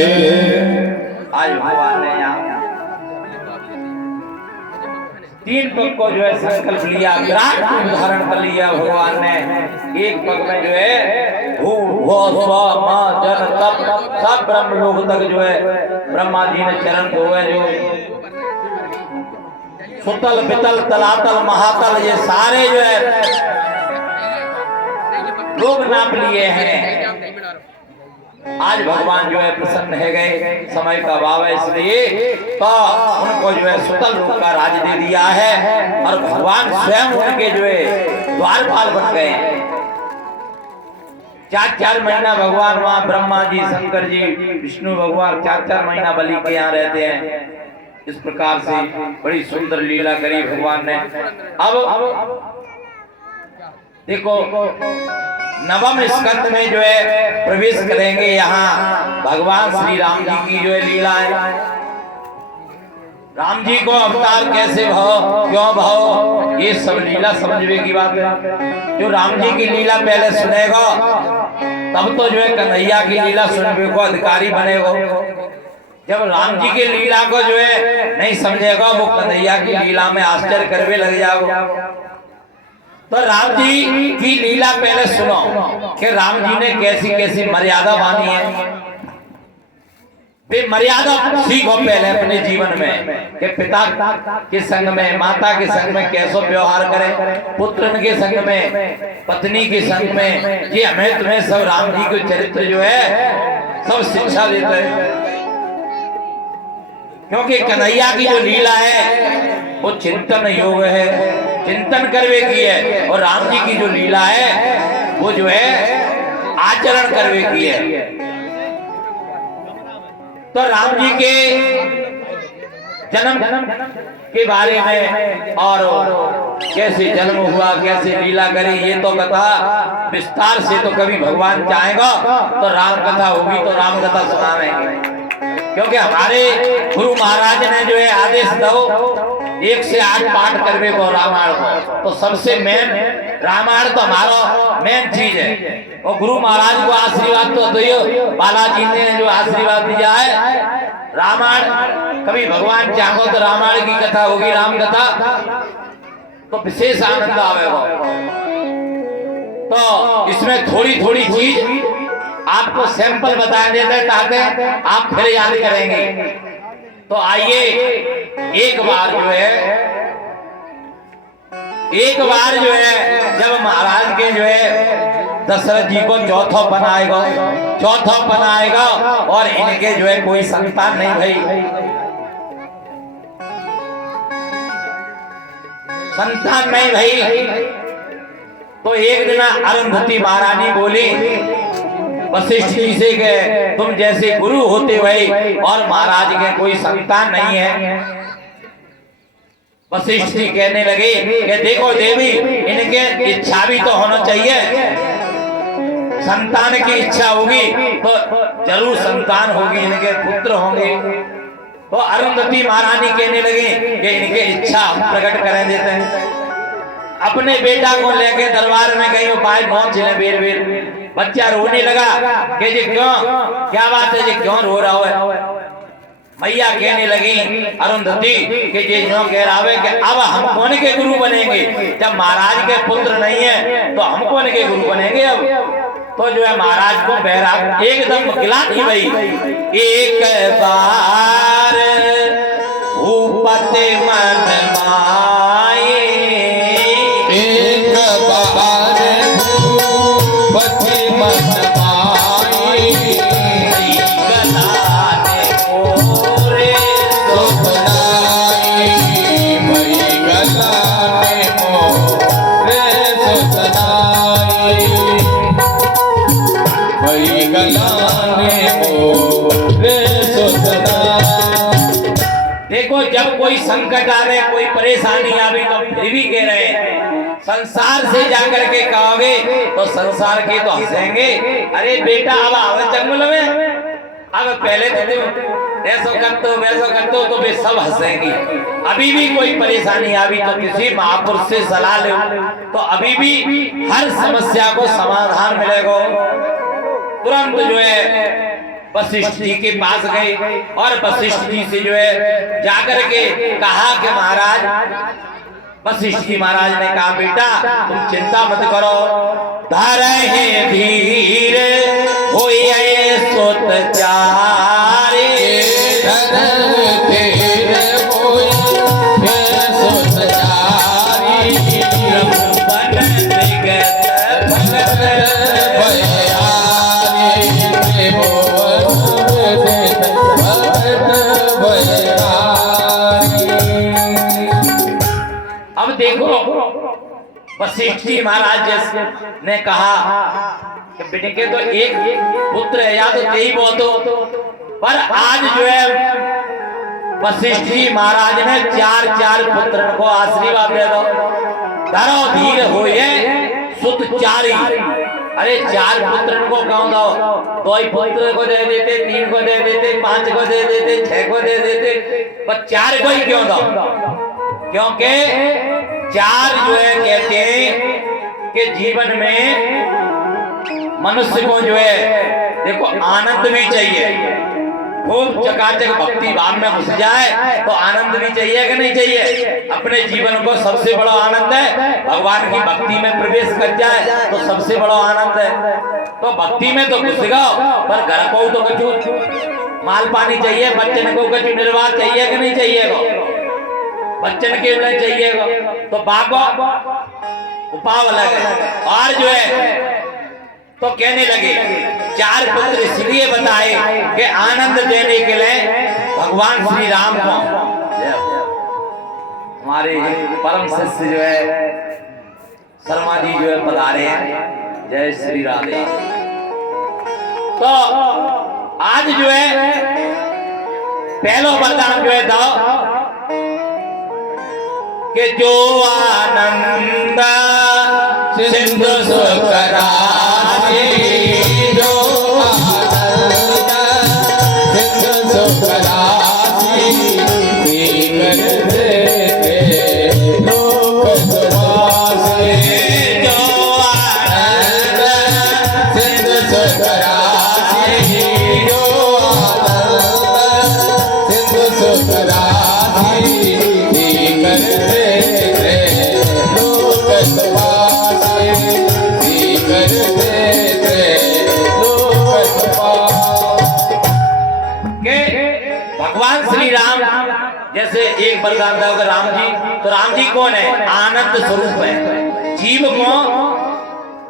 आज भगवान ने यहाँ 3 पग को जो है संकल्प लिया, विराट रूप धारण कर लिया भगवान ने। एक पग में जो है भू भो स्व म जन तप सब ब्रह्म लोक तक जो है ब्रह्मा जी ने चरण धोए। जो सुतल बितल तलातल महातल ये सारे जो है लोग नाप लिए हैं। आज भगवान जो है प्रसन्न है गए, समय का अभाव है इसलिए तो उनको जो है सुतल लोक का राज दे दिया है और भगवान स्वयं उनके जो है द्वारपाल बन गए हैं। 4-4 महीना भगवान वहाँ ब्रह्मा जी, शंकर जी, विष्णु भगवान 4-4 महीना बलि के यहाँ रहते हैं। इस प्रकार से बड़ी सुंदर लीला करी भगवान ने। अब देखो नवम स्कंद में जो है प्रवेश करेंगे। यहाँ भगवान श्री राम जी की जो है लीला है। राम जी को अवतार कैसे भाव, क्यों भाव, ये सब लीला समझने की बात है। जो राम जी की लीला पहले सुनेगा तब तो जो है कन्हैया की लीला सुनने को अधिकारी बनेगा। जब राम जी की लीला को जो है नहीं समझेगा वो कन्हैया की लीला में आश्चर्य करने लग जाएगा। तो राम जी की लीला पहले सुनो कि राम जी ने कैसी कैसी मर्यादा बांधी है। वे मर्यादा सीखो पहले अपने जीवन में कि पिता के संग में, माता के संग में कैसे व्यवहार करें, पुत्र के संग में, पत्नी के संग में। ये हमें तुम्हें सब राम जी के चरित्र जो है सब शिक्षा देते हैं। क्योंकि कन्हैया की जो लीला है वो चिंतन योग है, चिंतन करवे की है, और राम जी की जो लीला है वो जो है आचरण करवे की है। तो राम जी के जन्म के बारे में और कैसे जन्म हुआ, कैसे लीला करी, ये तो कथा विस्तार से तो कभी भगवान चाहेगा तो राम कथा होगी तो राम कथा सुनाएंगे। क्योंकि हमारे गुरु महाराज ने जो है आदेश दो 1 से 8 पाठ करवे को रामायण को, तो सबसे मेन रामायण तो हमारा मेन चीज है। और गुरु महाराज को आशीर्वाद तो दियो, बालाजी ने जो आशीर्वाद दिया है रामायण, कभी भगवान चाहो तो रामायण की कथा होगी, राम कथा, तो विशेष आनंद आवेगा। तो इसमें थोड़ी थोड़ी चीज आपको सैंपल बता देते ताकि आप फिर याद करेंगे। तो आइए एक बार जो है जब महाराज के जो है दशरथ जी को चौथा बनाएगा और इनके जो है कोई संतान नहीं भई, संतान नहीं भई। तो एक दिन अरुंधति महारानी बोली वशिष्ठ जी से कि तुम जैसे गुरु होते भाई और महाराज के कोई संतान नहीं है। वशिष्ठ जी कहने लगे कि देखो देवी, इनके इच्छा भी तो होना चाहिए, संतान की इच्छा होगी तो जरूर संतान होगी, इनके पुत्र होंगे। तो अरुंधति महारानी कहने लगी कि इनके इच्छा हम प्रकट करें देते हैं। अपने बेटा को लेके दरबार में गई, वो पाए पहुंच चले बेर बच्चा रोने लगा कि जी क्यों, क्या बात है जी, क्यों रो रहा है। मैया कहने लगी अरुंधति कि जी यूं कह रहा है कि अब हम कौन के गुरु बनेंगे, जब महाराज के पुत्र नहीं है तो हम कौन के गुरु बनेंगे। अब तो जो है महाराज को बैराग एकदम गिलाती भाई, एक बार भूपति मन माए, देखो जब कोई संकट आवे, कोई परेशानी आवे तो फिर भी कह रहे हैं संसार से जाकर के कहोगे तो संसार के तो हंसेंगे। अरे बेटा अब आवे जंगल में, अब पहले तो ऐसा करते हो तो वे सब हंसेंगे। अभी भी कोई परेशानी आवी तो किसी महापुरुष से सलाह लो तो अभी भी हर समस्या को समाधान मिलेगा। तुरंत जो है वशिष्ठ जी के पास गए और वशिष्ठ जी से जो है जाकर के कहा कि महाराज, वशिष्ठ जी महाराज ने कहा बेटा तुम चिंता मत करो, धरहि धीर होइए सुत चारे, धीर होइए सुत चारी, बन निगत भगत भयारी, त्रिभुवन भगत भयारी। अब देखो वशिष्ठ जी महाराज जैसे ने कहा कि बेटे के तो एक पुत्र है या तो यही बहुत हो, पर आज जो है वशिष्ठ जी महाराज ने चार चार पुत्र को आशीर्वाद दे दो, धरो धीर होइए सुत चारी। अरे चार पुत्र को कौन दो, दो ही पुत्र को दे देते, तीन को दे देते, पांच को दे देते, छह को दे देते, पर चार को ही क्यों दो? क्योंकि चार जो है कहते हैं कि जीवन में मनुष्य को जो है देखो आनंद भी चाहिए, खूब चकाचक भक्ति भाव में घुस जाए तो आनंद भी चाहिए कि नहीं चाहिए? अपने जीवन को सबसे बड़ा आनंद है भगवान की भक्ति में प्रवेश कर जाए तो सबसे बड़ा आनंद है। तो भक्ति में तो घुस गओ, पर घर को तो कछु माल पानी चाहिए, बच्चन को कछु निर्वाह चाहिए कि नहीं चाहिए? बच्चन के लिए चाहिए तो बागो उपाव अलग है। और जो है तो कहने लगे चार पुत्र इसलिए बताए कि आनंद देने के लिए भगवान श्री राम को, हमारे परम शिष्य जो है शर्मा जी जो है पधारे हैं, जय श्री राधे। तो आज जो है पहला वरदान जो है दो कि जो आनंद सिंधु सुख राशि, जो आनंद सिंधु सुख राशि, पीकर देते लोक सुवासे, जो आनंद सिंधु सुख राशि, जो आनंद सिंधु सुख राशि, पीकर देते लोक सुवासे, पीकर देते लोक सुवासे। के भगवान श्री राम जैसे एक वरदान था राम जी, तो राम जी कौन है? आनंद स्वरूप है। जीव को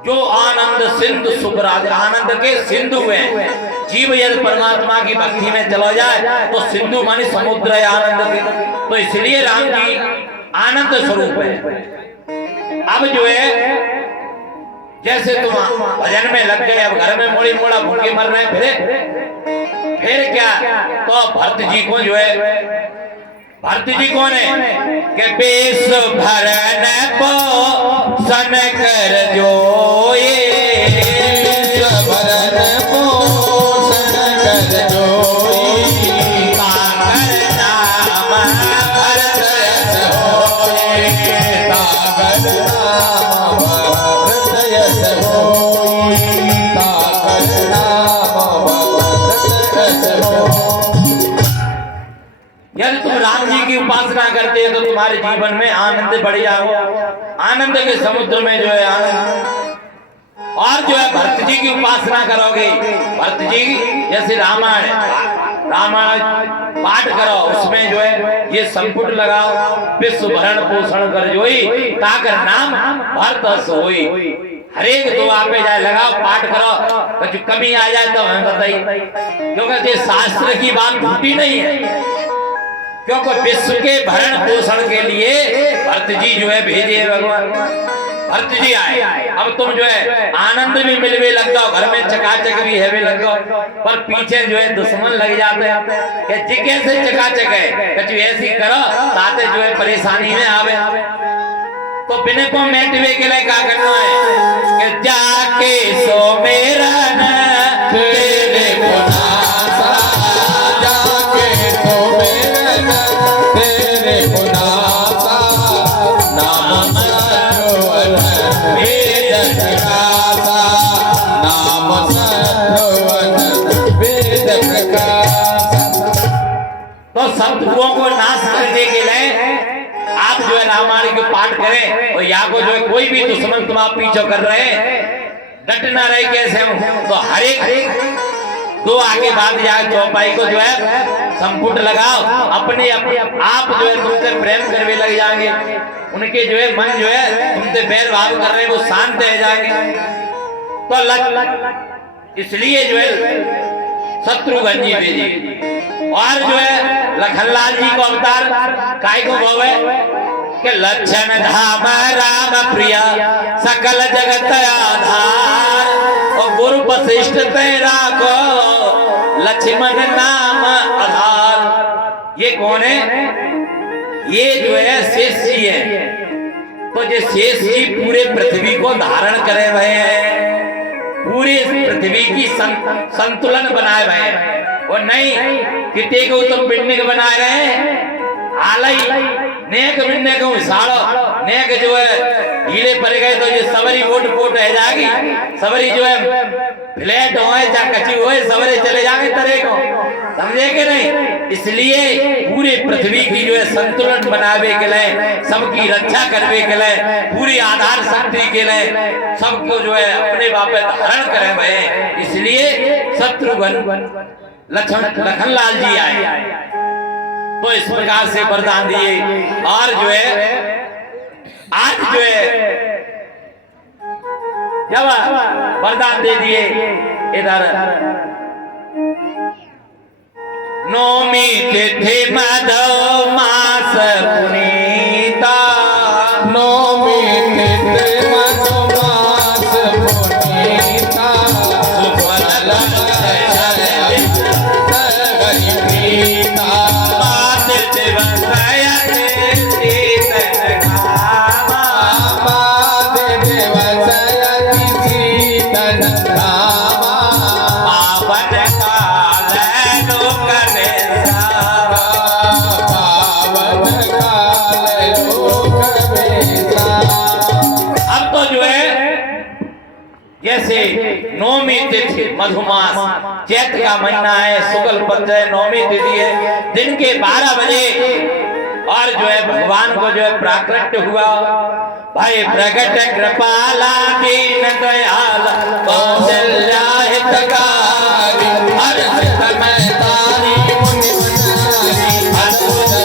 जो आनंद सिंधु सुखराज, आनंद के सिंधु हैं। जीव यदि परमात्मा की भक्ति में चला जाए तो सिंधु मानी समुद्र है आनंद के, तो इसलिए राम जी आनंद स्वरूप है। अब जो है जैसे तुम भजन में लग गए, अब घर में मोड़ी मोड़ा भूखे मर रहे, फिर क्या? तो भरत जी को जो है, भरत जी कौन है कि बेस भरन पोषण कर जोए, बेस भरन पोषण कर जोई, काकर नाम भरत यश होए, ताकर नाम भरत यश होई, ताकर नाम भरत यश होई। यदि तुम राम जी की उपासना करते हो तो तुम्हारे जीवन में आनंद बढ़ जाओ, आनंद के समुद्र में जो है आनंद। और जो है भरत जी की उपासना करोगे, भरत जी जैसे रामायण पाठ करो, उसमें जो है ये संपुट लगाओ, विश्व भरण पोषण कर जोई, ताकर नाम भरत होई। हर एक दुआ पे जाए लगाओ, पाठ करो, कुछ कमी आ जाए तो हमें बताइए, क्योंकि ये शास्त्र की बात झूठी नहीं है। क्योंकि विश्व के भरण पोषण के लिए भरत जी जो है भेजे भगवान, भरत जी आए। अब तुम जो है आनंद भी मिलवे लग जाओ, घर में चकाचक भी है भी लग जाओ, पर पीछे जो है दुश्मन लग जाते हैं कि जी कैसे चकाचक है, कुछ ऐसी करो ताते जो है परेशानी में आवे। तो बिने को मेटवे के लिए क्या करना है कि जाके सो मेरा न तेरे पुनासा, जाके सो मेरा न तेरे पुनासा, नाम सरोवर वेद विलासा, नाम सरोवर वेद शत्रुओं को नाश करने के लिए आप जो है रामायण के पाठ करें और या को जो है कोई भी दुश्मन तुम आप पीछे कर रहे हैं डट ना रहे कैसे तो हर एक दो आगे बाद जाए चौपाई को जो है संपुट लगाओ अपने आप जो है तुमसे प्रेम करने लग जाएंगे उनके जो है मन जो है तुमसे बैर भाव कर रहे हैं वो शांत रह जाएंगे तो इसलिए जो है शत्रुघ्न जी भेजी और जो है लखनलाल जी को अवतार काय को भाव है कि लक्षण धाम राम प्रिय सकल जगत आधार और गुरु वशिष्ठ तेरा को लक्ष्मण नाम आधार। ये कौन है? ये जो है शेष जी है। तो जो शेष जी पूरे पृथ्वी को धारण करे हुए हैं पूरे पृथ्वी की संतुलन बनाए हुए हैं और नहीं कितने को तुम बिंड बना रहे हैं आलई नेक बिंडे को साड़ो नेक जो है हीले पड़ गए तो ये सवरी वोट पोट रह जाएगी सवरी जो है फ्लैट होए या कच्ची होए सवरे चले जाएंगे तरह को समझे कि नहीं। इसलिए पूरे पृथ्वी की जो है संतुलन बनावे के लिए सबकी रक्षा करने के लिए पूरी आधार शक्ति के लिए सबको जो है अपने वापे धारण करे हुए इसलिए शत्रुघ्न लखनलाल जी आए तो इस प्रकार से वरदान दिए और जो है आज जो है जब वरदान दे दिए इधर नौमी तिथि मधु मास पुनीता नौमी तिथि मधु मास पुनीता जैसे नौमी तिथि मधुमास चैत्र का महीना है शुक्ल पक्ष है नौमी तिथि है दिन के 12 बजे और जो है भगवान को जो है प्राकट्य हुआ भाई प्रकट कृपाला दीन दयाल कौशल्या हितकारी हर समय तारी मुनि मनारी अद्भुत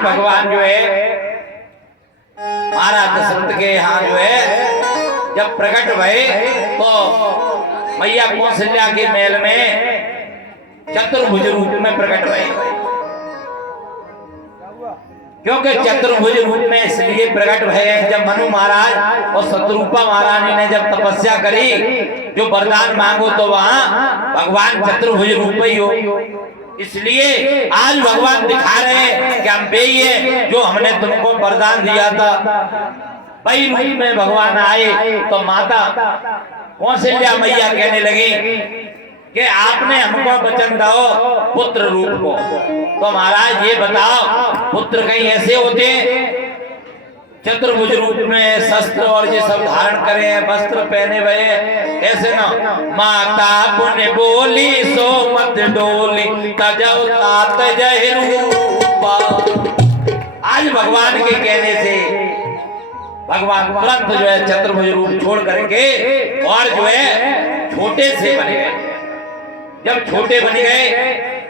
भगवान जो है महाराज दशरथ के यहाँ जो है जब प्रकट भये तो मैया कौशल्या के महल में चतुर्भुज रूप में प्रकट भये। क्योंकि चतुर्भुज रूप में इसलिए प्रकट भये जब मनु महाराज और शत्रुपा महारानी ने जब तपस्या करी, जो वरदान मांगो तो वहां भगवान चतुर्भुज रूप ही हो। इसलिए आज भगवान दिखा रहे हैं कि हम वही है जो हमने तुमको वरदान दिया था। वही रूप में भगवान आए तो माता कौशल्या मैया कहने लगी कि आपने हमको वचन दो पुत्र रूप को। तो महाराज ये बताओ पुत्र कहीं ऐसे होते चतुर्भुज रूप में शस्त्र और ये सब धारण करे, वस्त्र पहने हुए ऐसे ना। माता पुण्य बोली सो मत डोली तजो तात जय रूपा। आज भगवान के कहने से भगवान तुरंत जो है चतुर्भुज रूप छोड़ करके और जो है छोटे से बने गए। जब छोटे बन गए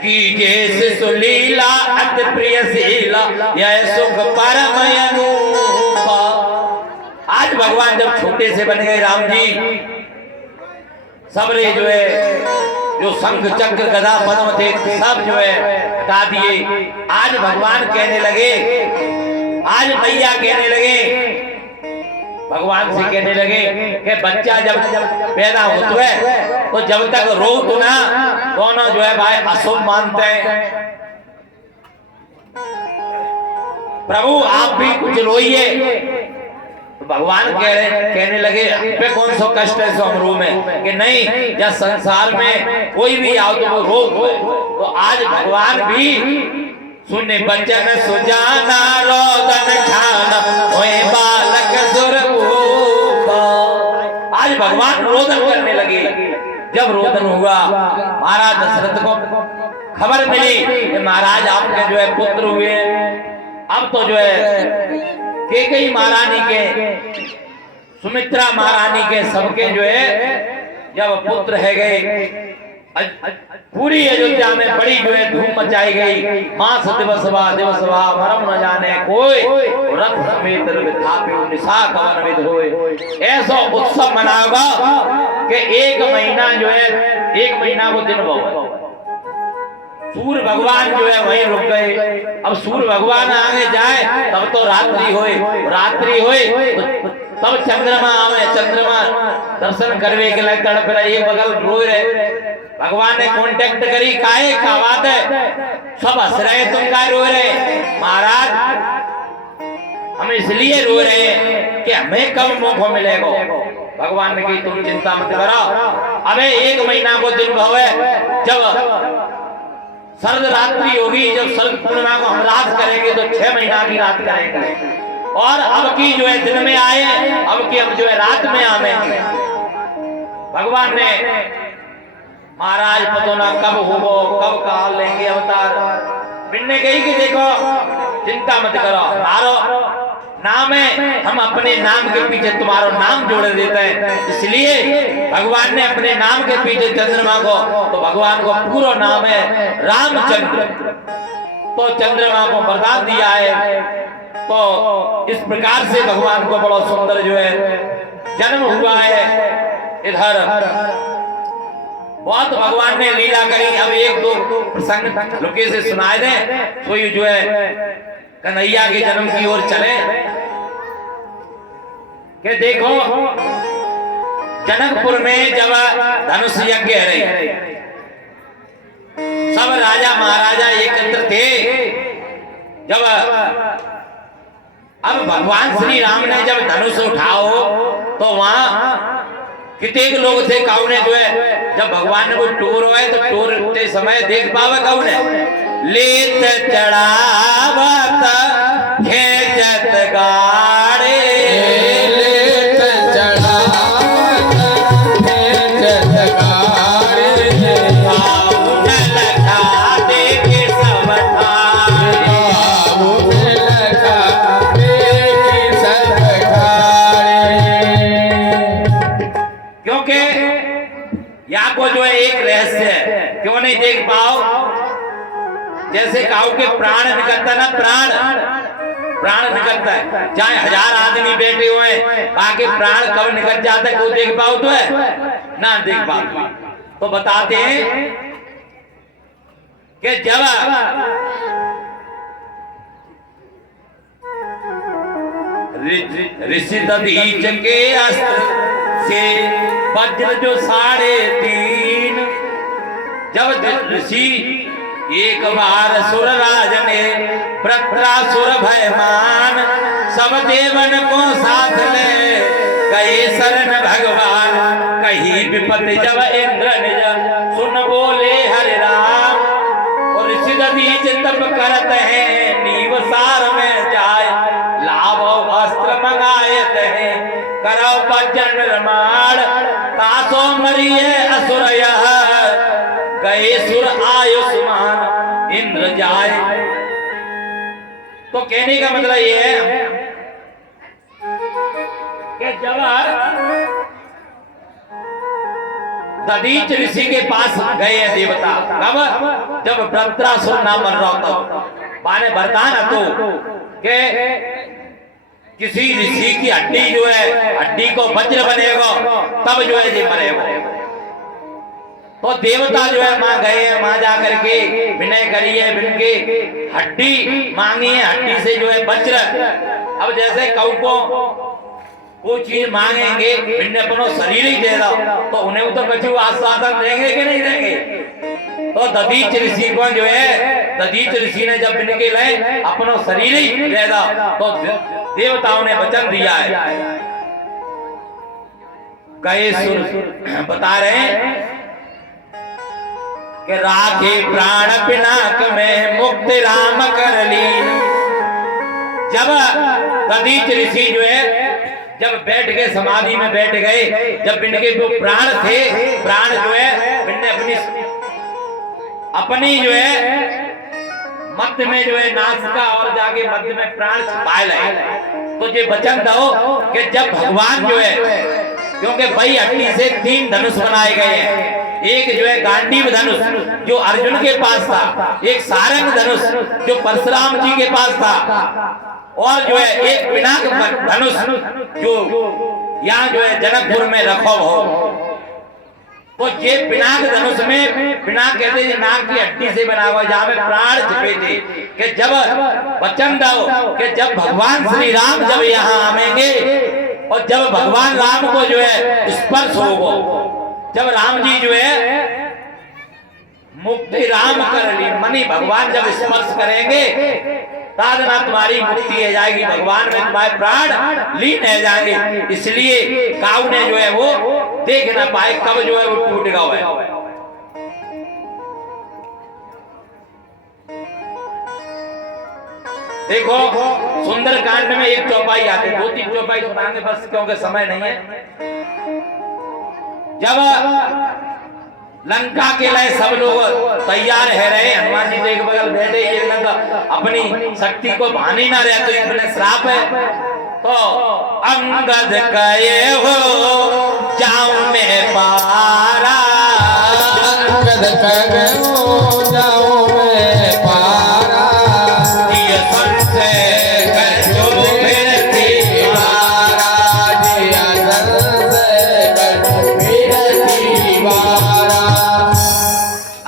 कि जैसे सुलीला अति प्रिय शीला यह सुख परम अनूपा। आज भगवान जब छोटे से बन गए राम जी, सबरे जो है जो शंख चक्र गदा पद्म थे सब जो है हटा दिए। आज भगवान कहने लगे, आज मैया कहने लगे, भगवान से कहने लगे कि बच्चा जब पैदा होता है तो जब तक रो तो ना दोनों जो है भाई अशुभ मानते हैं। प्रभु आप भी कुछ रोइए। तो भगवान कहने लगे पे कौन सा कष्ट है सो हम रो में कि नहीं, या संसार में कोई भी आओ तो वो रो। तो आज भगवान भी सुने बचन सुजाना रोदन खाना होए बालक सुरभूपा। आज भगवान रोदन करने लगे। जब रोदन हुआ महाराज दशरथ को खबर मिली कि महाराज आपके जो है पुत्र हुए। अब तो जो है कैकेयी महारानी के, सुमित्रा महारानी के सबके जो है जब पुत्र है गए, पूरी अयोध्या में बड़ी जो है धूम मचाई गई। मास दिवसवा दिवसवा मरम न जाने कोई, रथ समेत निशा कवन विद होए। ऐसा उत्सव मनाओगा कि एक महीना जो है, एक महीना को दिन बहु सूर्य भगवान जो है वहीं रुक गए। अब सूर्य भगवान आगे जाए तब तो रात्रि होए, रात्रि होए तब चंद्रमा आवे। चंद्रमा दर्शन करवे के लिए तड़प रहे, एक बगल रो रहे। भगवान ने कांटेक्ट करी, काहे का बात है, सब हंस रहे तुम काहे रो रहे। महाराज हम इसलिए रो रहे हैं कि हमें कब मौका मिलेगा। भगवान ने कही तुम चिंता मत करो, अबे एक महीना को दिन भवे, जब शरद रात्रि होगी, जब शरद पूर्णिमा को हम रात करेंगे तो 6 महीना की रात करेंगे। और अब की जो है दिन में आए, अब की हम जो है रात में आवेंगे। भगवान ने महाराज पतो ना कब होगो, कब काल लेंगे अवतार। बिन्ने कही कि देखो चिंता मत करो, हमारो नाम है, हम अपने नाम के पीछे तुम्हारा नाम जोड़ देते हैं। इसलिए भगवान ने अपने नाम के पीछे चंद्रमा को, तो भगवान को पूरा नाम है रामचंद्र। तो चंद्रमा को वरदान दिया है। तो इस प्रकार से भगवान को बड़ा सुंदर जो है जन्म हुआ है। इधर बहुत भगवान ने लीला करी। अब एक दो प्रसंग लोके से सुनाए दे, कोई जो है कन्हैया के जन्म की ओर चले। कि देखो जनकपुर में जब धनुष यज्ञ रही, सब राजा महाराजा एकत्र थे। जब अब भगवान श्री राम ने जब धनुष उठाओ तो वहां कितने लोग थे, कौन है जो है, जब भगवान ने कोई टूर हुआ तो टूर उठते समय देख पावे कौन है, लेत चढ़ावत खेचत गाड़े, लेत चढ़ावत खेचत गाड़े, आउन लखा देखे सब ठाड़े, आउन लखा देखे सब ठाड़े। क्योंकि यहाँ को जो है एक रहस्य है, क्यों नहीं देख पाओ। जैसे काऊ के प्राण निकलता ना, प्राण निकलता है, चाहे 1000 आदमी बैठे हुए, बाकी प्राण कब निकल जाता है, कोई देख पाओ तो है। ना देख पाती। तो बताते हैं कि जब ऋषि दधीच के अस्त्र से वज्र जो 3.5, जब ऋषि एक बार सुरराज ने वृत्रासुर भयमान, सब देवन को साथ ले गए शरण भगवान। कहीं विपत्ति जब इंद्र निज सुन बोले हरे राम, और ऋषि दधीच तप करत है नीव सार में जाए, लाभ वस्त्र मंगायत है करो वज्र निर्माण। तासो मरिए असुर यह गए सुर आयुष्मान इंद्र जाए। तो कहने का मतलब ये है कि जब दधीच ऋषि के पास गए देवता, कब? जब वृत्रासुर ना मर रहा था, माने वरदान तो के किसी ऋषि की हड्डी जो है, हड्डी को वज्र बनेगा तब जो है ये मरेगा। तो देवता जो है मां गए हैं, मां जाकर के विनय करी है, विन के हड्डी मांगी है, हड्डी से जो है वज्र। अब जैसे कऊ को कोई चीज मांगेंगे, विन ने अपना शरीर ही दे दो तो उन्हें तो कछु आश्वासन देंगे कि नहीं देंगे। तो दधीच ऋषि को जो है, दधीच ऋषि ने जब विन के लिए अपना शरीर ही दे दो तो देवताओं ने वचन दिया है। गए सुर बता रहे हैं कि राखे प्राण पिनाक में मुक्ति राम कर ली। जब दधीच ऋषि जो है जब बैठ गए, समाधि में बैठ गए, जब इनके जो प्राण थे, प्राण जो है इनने अपनी जो है मध्य में जो है नासिका और जाके मध्य में प्राण छिपा लाए। तो ये वचन दो कि जब भगवान जो है, क्योंकि भाई हड्डी से 3 धनुष बनाए गए हैं, एक जो है गांडीव धनुष जो अर्जुन के पास था, एक सारंग धनुष जो परशुराम जी के पास था, और जो है एक पिनाक धनुष जो यहाँ जो है जनकपुर में रखो हो। तो ये पिनाक धनुष में, पिनाक कहते हैं नाक की हड्डी से बना हुआ, जहाँ में प्राण छिपे थे। कि जब वचन दो कि जब भगवान श्री राम जब यहाँ आएंगे और जब भगवान राम को जो है स्पर्श होगा, जब राम जी जो है मुक्ति राम कर ली, मनी भगवान जब स्पर्श करेंगे तादना तुम्हारी मुक्ति हो जाएगी, भगवान में तुम्हारे प्राण लीन हो जाएंगे। इसलिए काऊ ने जो है वो देख ना पाए कब जो है वो टूट गया है। देखो सुंदर कांड में एक चौपाई आती है, 2-3 चौपाई सुनाएंगे बस क्योंकि समय नहीं है। जब लंका के लिए सब लोग तैयार है रहे, हनुमान जी तो एक बगल बैठे, एक अपनी शक्ति को भानी ना रहे, तो इतने श्राप है। तो अंगद कहे हो जाऊं मैं पारा, अंगद कहे हो जाऊं मैं पारा, ये संशय करो फिर दीवारा, दिया संशय करो फिर दीवारा।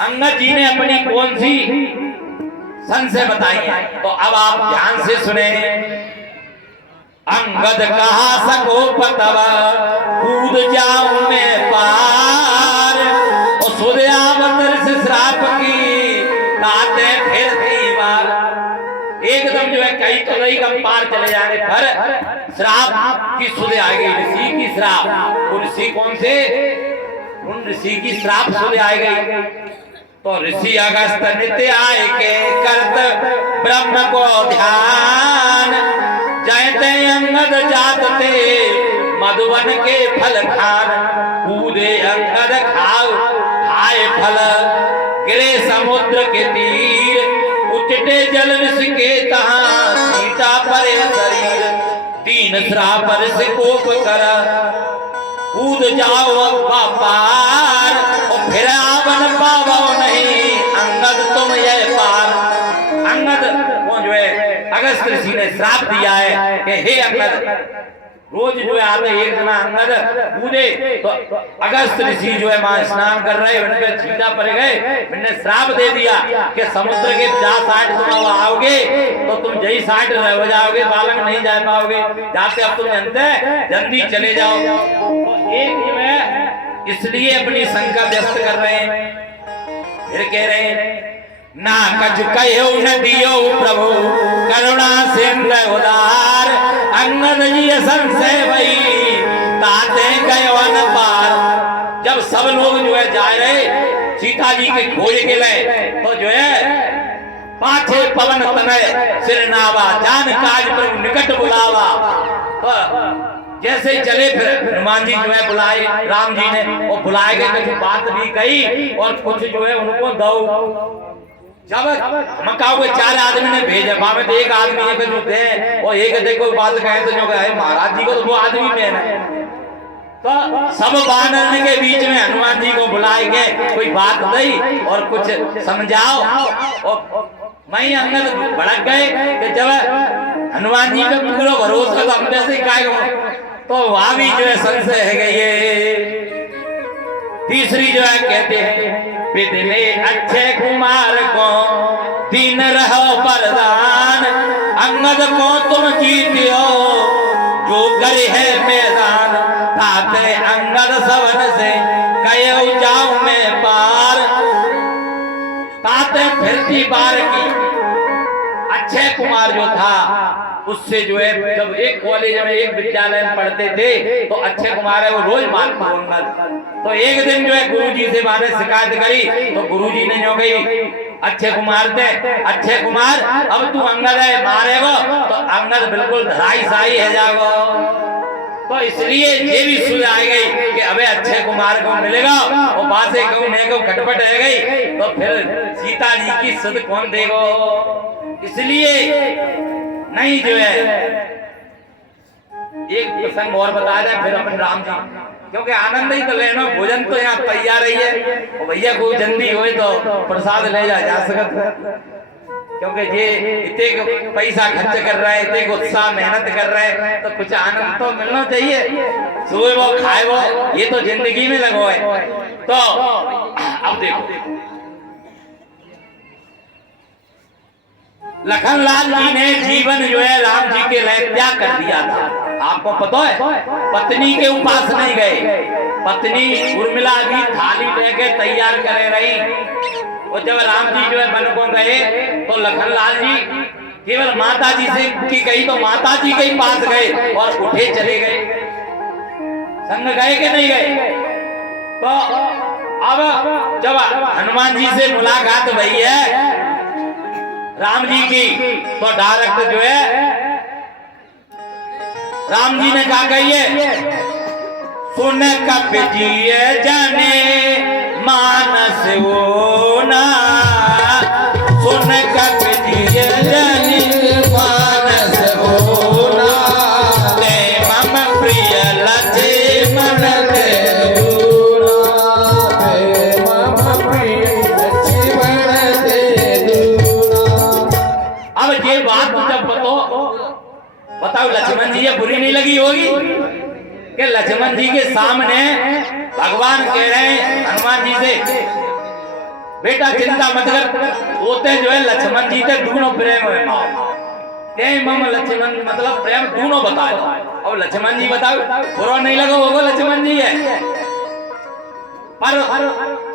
अंगद जी ने अपनी कौन सी संशय बताई है, तो अब आप ध्यान से सुने। अंगद कहा सको पतवा कूद जाऊं मैं पार, और सूर्यावतर से श्राप की ताते फिर दीवार। एकदम जो है कहीं तो नहीं कम पार चले जाने पर श्राप की सुध आ गई, ऋषि की श्राप। वो ऋषि कौन से? उन ऋषि की श्राप सुध आ गई। तो ऋषि अगस्त नित्य आए के करत ब्रह्म को ध्यान, जयते अंगद जातते मधुवन के फल खान, कूदे अंगद खाए फल, गिरे समुद्र के तीर, उचटे जल ऋषि के तहाँ, सीता परे शरीर, 3 श्राप ऋषि कोप कर, कूद जाओ अब्बा पार, और फिर आवन पावो नहीं अंगद तुम ये पार। अंगद वो जो है अगस्त ऋषि ने श्राप दिया है कि हे अंगद रोज जो है आते एक जना अंगद कूदे तो अगस्त ऋषि जो है वहां स्नान कर रहे उनके छीटा पड़ गए, मैंने श्राप दे दिया कि समुद्र के जा साइड तुम आओगे तो तुम जही साइड हो जाओगे, बालक नहीं जा पाओगे, जाते अब तुम जानते जल्दी चले जाओ। तो एक जो है इसलिए अपनी शंका व्यक्त कर रहे हैं, फिर कह रहे हैं ना कछु कहो न दियो प्रभु करुणा सिंधु उदार, अंगद जी संशय भई ताते गयो न पार। जब सब लोग जो है जा रहे सीता जी के खोज के लिए तो जो है पाछे पवन तनय सिर नावा जान काज प्रभु निकट बुलावा। तो जैसे ही चले फिर हनुमान जी जो है बुलाए, राम जी ने वो बुलाए गए, कुछ बात भी कही और कुछ जो है उनको दो। जब मकाओ के 4 आदमी ने भेजा, बाबे तो एक आदमी एक जो थे और एक देखो बात कहे तो जो कहे महाराज जी को तो वो आदमी में है। तो सब वानर के बीच में हनुमान जी को बुलाए गए, कोई बात नहीं और कुछ समझाओ। और मैं अंगद भड़क गए कि जब हनुमान जी पे पूरा भरोसा तो हम जैसे ही काय तो वहां भी जो है संशय है गई। तीसरी जो है कहते हैं पितने अक्षय कुमार को 3 रहो वरदान, अंगद को तुम जीतियो जो करे है मैदान, ताते अंगद सवन से कयो जाऊं मैं पार। ताते फिरती बार की अक्षय कुमार जो था उससे जो है जब एक कॉलेज में एक विद्यालय में पढ़ते थे तो अक्षय कुमार है वो रोज मारता अंगद। तो एक दिन जो है गुरुजी से मारे शिकायत करी तो गुरुजी ने जो कही अक्षय कुमार थे, अक्षय कुमार अब तू अंगद है मारेगो तो अंगद बिल्कुल धराई साई है जागो। तो इसलिए ये भी सुन आ गई कि अबे अक्षय कुमार को मिलेगा और बातें कहूं नहीं को खटपट रह गई तो फिर सीता जी की सुध कौन देगो। इसलिए नहीं जो है एक प्रसंग और बताया जाए फिर अपन राम जी, क्योंकि आनंद ही तो लेना, भोजन तो यहाँ तैयार ही है और भैया को जल्दी हो तो प्रसाद ले जा सकत, क्योंकि ये इतने पैसा खर्च कर रहा है, इतने उत्साह मेहनत कर रहा है तो कुछ आनंद तो मिलना चाहिए। सुबह वो खाए वो ये तो जिंदगी में लगो है। तो अब देखो लखनलाल जी ने जीवन जो है राम जी के लिए त्याग कर दिया था। आपको पता है पत्नी के उपास नहीं गए, पत्नी उर्मिला भी थाली लेके तैयार करे रही और जब राम जी जो है वन को गए तो लखनलाल जी केवल माता जी से की गई तो माता जी के पास गए और उठे चले गए, संग गए कि नहीं गए। तो अब जब हनुमान जी से मुलाकात हुई है राम जी की तो डायरेक्ट जो है राम जी ने कहा कहिए सुन कप जिए जाने मानस वो ना, सुन कप जिए जाने मानस वो ना, ते मम प्रिय लक्ष्मण ते दूरा, ते मम प्रिय लक्ष्मण ते दूरा। अब ये बात जब बताओ लक्ष्मण जी ये बुरी नहीं लगी होगी कि लक्ष्मण जी के सामने भगवान कह रहे हैं हनुमान जी से बेटा चिंता मत कर, होते जो है लक्ष्मण जी से दोनों प्रेम है मम लक्ष्मण मतलब प्रेम दोनों बताओ। अब लक्ष्मण जी बताओ बुरा नहीं लगा होगा लक्ष्मण जी है, पर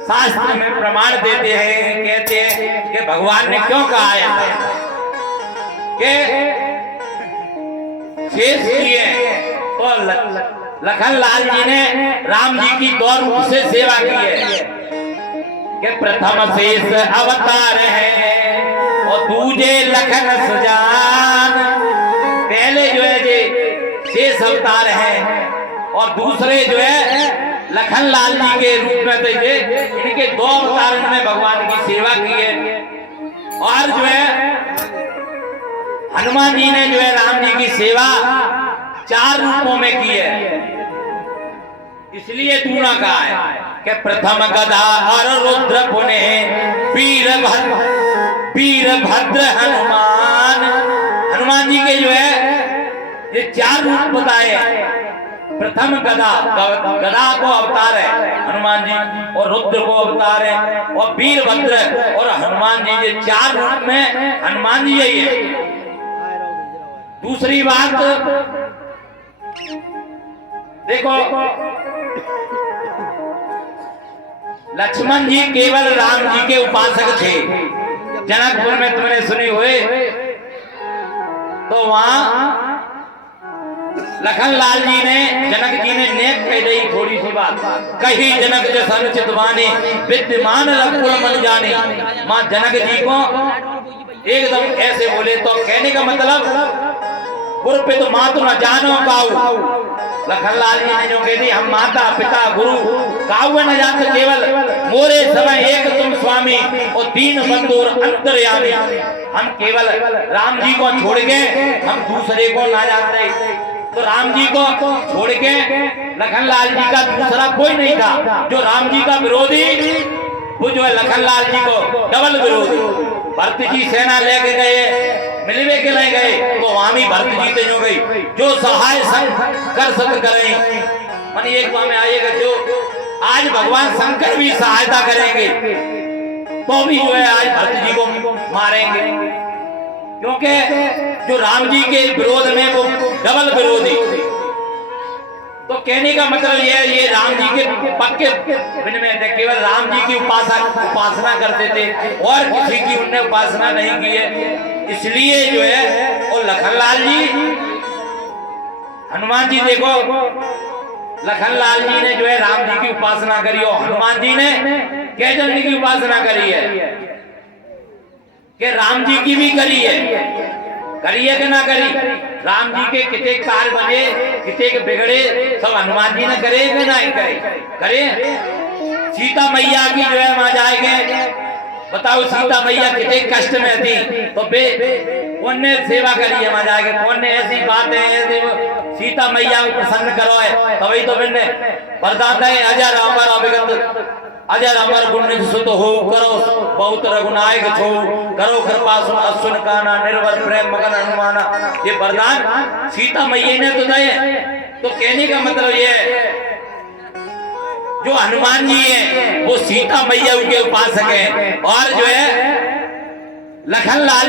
शास्त्र में प्रमाण देते हैं कहते हैं कि भगवान ने क्यों कहा है कि शेष किए तो लखनलाल जी ने राम जी की 2 रूप से सेवा की है कि प्रथम शेष अवतार है और दूजे लखन सुजान। पहले जो है ये शेष अवतार है और दूसरे जो है लखनलाल जी के रूप में तो ये इनके 2 अवतार में भगवान की सेवा की है। और जो है हनुमान जी ने जो है राम जी की सेवा 4 रूपों में की है, इसलिए दूना कहा है कि प्रथम गदा और रुद्र पुने वीरभद्र हनुमान। हनुमान जी के जो है ये 4 रूप बताए। प्रथम गदा, गदा को अवतार है हनुमान जी, और रुद्र को अवतार है, और वीरभद्र और हनुमान जी, ये 4 रूप में हनुमान जी यही है। दूसरी बात देखो, लक्ष्मण जी केवल राम जी के उपासक थे। जनकपुर में तुमने सुनी हुए, तो वहां लखनलाल जी ने, जनक जी ने नेक कह दी थोड़ी सी बात कही, जनक जैसा अनुचित वाणी विद्यमान रघुकुल मन जाने। मां जनक जी को एकदम ऐसे बोले, तो कहने का मतलब गुरु पे तो माँ तो न जानो काऊ। लखनलाल जी ने जो कह दी, हम माता पिता गुरु काऊ न जानते, केवल मोरे समय एक तुम स्वामी और 3 बंधु अंतर्यामी। हम केवल राम जी को छोड़ के हम दूसरे को ना जानते। तो राम जी को छोड़ के लखनलाल जी का दूसरा कोई नहीं था। जो राम जी का विरोधी, वो जो है लखनलाल जी को डबल विरोधी। भरत जी सेना लेके गए, मिलवे के ले गए, तो वहां भी भरत जी ते जो गई, जो सहाय कर सक करें। मन एक में आएगा, जो आज भगवान शंकर भी सहायता करेंगे तो भी जो है आज भरत जी को मारेंगे, क्योंकि जो राम जी के विरोध में वो डबल विरोधी। तो कहने का मतलब ये राम जी के पक्के में थे, केवल राम जी की उपासना करते थे और किसी की उनने उपासना नहीं की है। इसलिए जो है वो लखनलाल जी, हनुमान जी देखो, लखनलाल जी ने जो है राम जी की उपासना करी, और हनुमान जी ने कैजन जी की उपासना करी है, कि राम जी की भी करी है कि ना करी। राम जी के कितने कार्य बने, कितने के बिगड़े, सब हनुमान जी ने करे कि नहीं करे। सीता मैया की जो है वहां जाएंगे, बताओ सीता मैया कितने कष्ट में थी, तो कौन ने सेवा करी है वहां जाके, कौन ने ऐसी बातें सीता मैया को प्रसन्न करो है। तभी तो मैंने वरदान है, अजय रामर अभिगत अजय रामर गुण सुत हो, करो बहुत रघुनायक छो, करो कृपा सुन अश्विन काना, निर्भर प्रेम मगन हनुमाना। ये वरदान सीता मैया ने तो दिए। तो कहने का मतलब ये है, जो हनुमान जी है वो सीता मैया के उपासक है, और जो है लखनलाल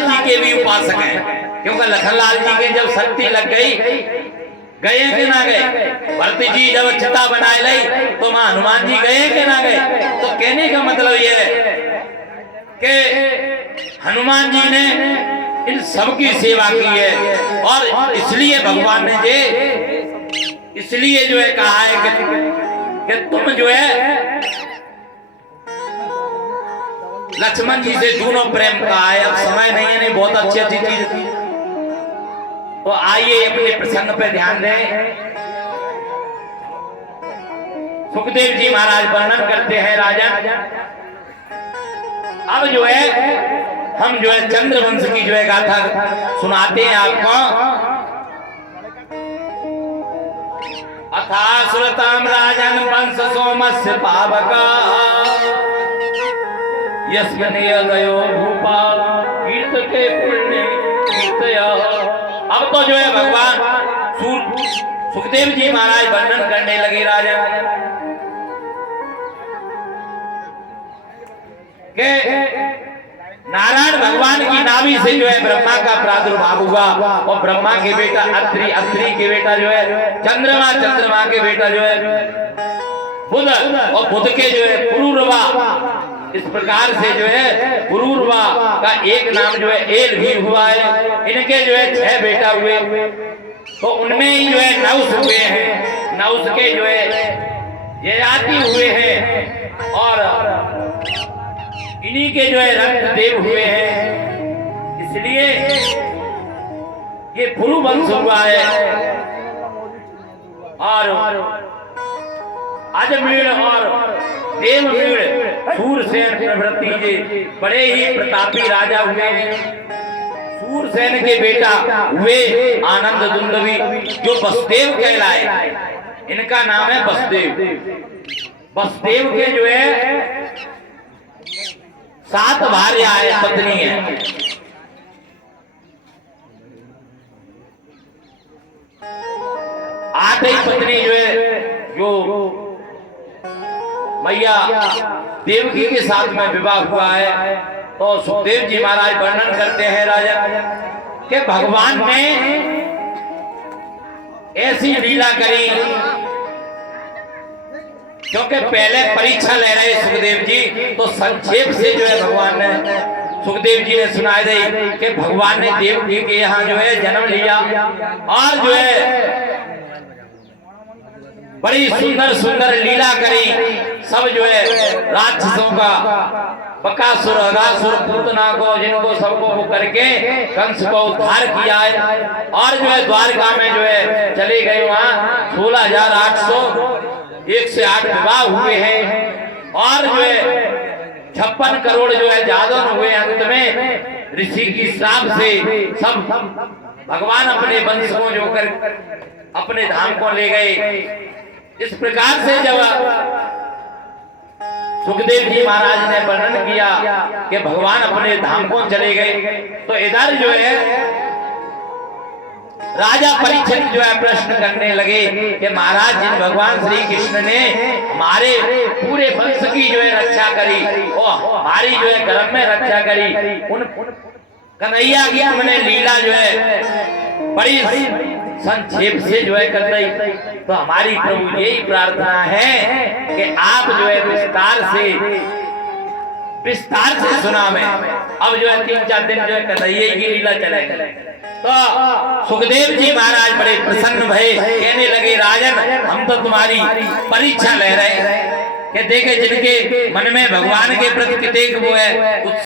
जी के भी उपासक हैं, क्योंकि लखनलाल जी के जब शक्ति लग गई, गए कि ना गए। भरत जी जब चिता बनाए लाई, तो मां हनुमान जी गए कि ना गए। तो कहने का मतलब ये है कि हनुमान जी ने इन सबकी सेवा की है, और इसलिए भगवान ने इसलिए जो है कहा है कि तुम जो है लक्ष्मण जी से दोनों प्रेम कहा है। अब समय नहीं है, नहीं बहुत अच्छी चीज, तो आइए अपने प्रसंग पे ध्यान दें। सुखदेव जी महाराज वर्णन करते हैं राजन। अब जो है हम जो है चंद्रवंश की जो है गाथा सुनाते हैं आपको। अथा सुरताम राजन वंश सोमस्य पावका, यस्मिन् गयो भूपाल कीर्त के पुण्य कीर्तया। अब तो जो है भगवान सुखदेव जी महाराज वर्णन करने लगे राजा के नारायण भगवान की नाभि से जो है ब्रह्मा का प्रादुर्भाव हुआ, और ब्रह्मा के बेटा अत्रि, अत्रि के बेटा जो है चंद्रमा, चंद्रमा के बेटा जो है बुध, और बुध के जो है पुरूरवा। इस प्रकार से जो है पुरूरवा का एक नाम जो है एल भी हुआ है। इनके जो है 6 बेटा हुए, तो उनमें ही जो है नौस हुए हैं, नौस के जो है ययाति हुए हैं, और इन्हीं के जो है रक्तदेव हुए हैं। इसलिए ये पुरु वंश हुआ है। और अजमेर और देववीर सूरसेन प्रभृति जी बड़े ही प्रतापी राजा हुए हैं। सूरसेन के बेटा हुए आनंद दुंदवी, जो वसुदेव कहलाए। इनका नाम है वसुदेव। वसुदेव के जो है 7 भार्या है, पत्नी है। 8 ही पत्नी जो है जो मैया देवकी के साथ में विवाह हुआ है। तो सुखदेव जी महाराज वर्णन करते हैं राजा कि भगवान ने ऐसी लीला करी, क्योंकि पहले परीक्षा ले रहे सुखदेव जी, तो संक्षेप से जो है भगवान ने सुखदेव जी ने सुनाई दी कि भगवान ने देवकी के यहाँ जो है जन्म लिया और जो है बड़ी सुंदर सुंदर लीला करी। सब जो है राक्षसों का बकासुर अगासुर पूतना को जिनको सबको वो करके कंस को उद्धार किया है। और जो है द्वारका में जो है चले गए, वहाँ 16,801 से 8 विवाह हुए हैं। और जो है 56 करोड़ जो है जादव हुए। अंत में ऋषि की श्राप से सब भगवान अपने वंश को जो कर अपने धाम को ले गए। इस प्रकार से जब सुखदेव जी महाराज ने वर्णन किया कि भगवान अपने धाम को चले गए, तो इधर जो है राजा परीक्षित जो है प्रश्न करने लगे कि महाराज जिन भगवान श्री कृष्ण ने हमारे पूरे वंश की जो है रक्षा करी और हमारी जो है गर्भ में रक्षा करी, उन कन्हैया की हमने लीला जो है बड़ी संक्षेप से जो है कर रही। तो हमारी प्रभु यही प्रार्थना है कि आप जो है विस्तार से सुना में। अब जो है 3-4 दिन जो है कन्हैया की लीला चलेगी। तो सुखदेव जी महाराज बड़े प्रसन्न भये, कहने लगे राजन हम तो तुम्हारी परीक्षा ले रहे हैं कि देखे जिनके मन में भगवान के प्रति कितने वो है